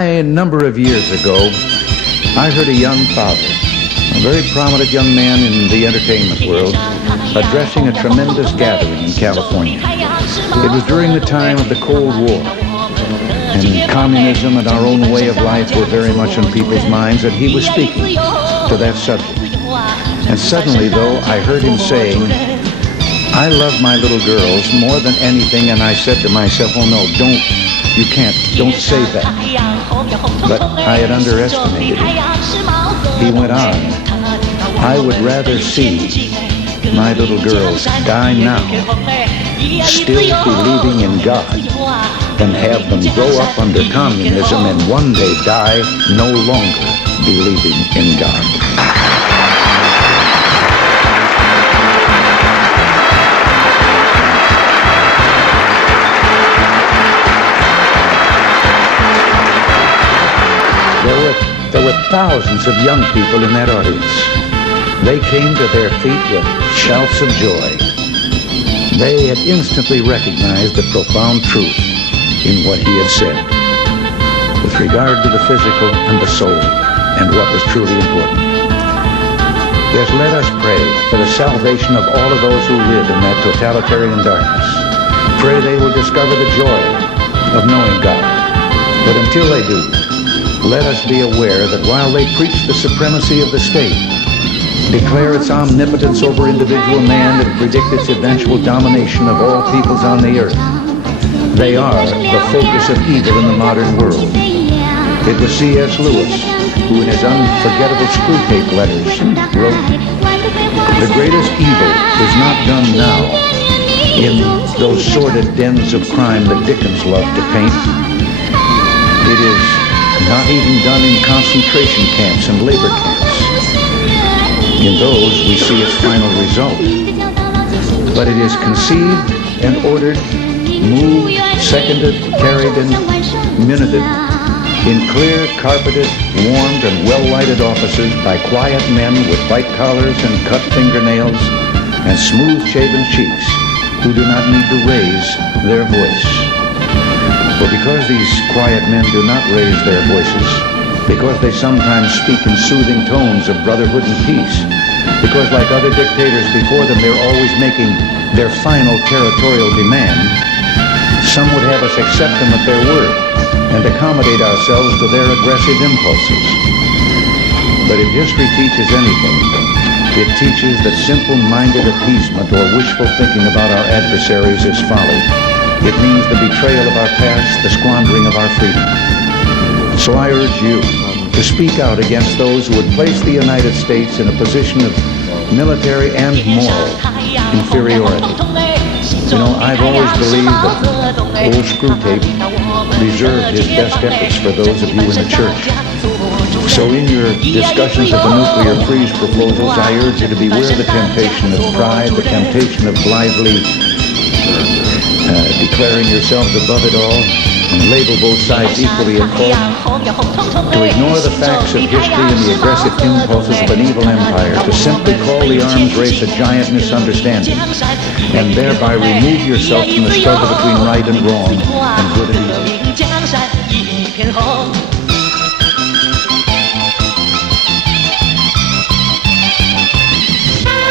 A number of years ago, I heard a young father, a very prominent young man in the entertainment world, addressing a tremendous gathering in California. It was during the time of the Cold War, and communism and our own way of life were very much on people's minds, and he was speaking to that subject. And suddenly, though, I heard him saying, "I love my little girls more than anything," and I said to myself, "Oh no, you can't, don't say that." But I had underestimated him. He went on, "I would rather see my little girls die now, still believing in God, than have them grow up under communism and one day die no longer believing in God." There were thousands of young people in that audience. They came to their feet with shouts of joy. They had instantly recognized the profound truth in what he had said with regard to the physical and the soul and what was truly important. Yes, let us pray for the salvation of all of those who live in that totalitarian darkness. Pray they will discover the joy of knowing God. But until they do, let us be aware that while they preach the supremacy of the state, declare its omnipotence over individual man, and predict its eventual domination of all peoples on the earth, they are the focus of evil in the modern world. It was C.S. Lewis who, in his unforgettable Screwtape letters, wrote, "The greatest evil is not done now in those sordid dens of crime that Dickens loved to paint. It is not even done in concentration camps and labor camps. In those, we see its final result. But it is conceived and ordered, moved, seconded, carried, and minuted in clear, carpeted, warmed, and well-lighted offices by quiet men with white collars and cut fingernails and smooth-shaven cheeks who do not need to raise their voice. For because these quiet men do not raise their voices, because they sometimes speak in soothing tones of brotherhood and peace, because like other dictators before them, they're always making their final territorial demand, some would have us accept them at their word and accommodate ourselves to their aggressive impulses. But if history teaches anything, it teaches that simple-minded appeasement or wishful thinking about our adversaries is folly. It means the betrayal of our past, the squandering of our freedom. So I urge you to speak out against those who would place the United States in a position of military and moral inferiority. You know, I've always believed that old Screwtape reserved his best efforts for those of you in the church. So in your discussions of the nuclear freeze proposals, I urge you to beware the temptation of pride, the temptation of blithely declaring yourselves above it all, and label both sides equally at fault, to ignore the facts of history and the aggressive impulses of an evil empire, to simply call the arms race a giant misunderstanding, and thereby remove yourself from the struggle between right and wrong and good and evil.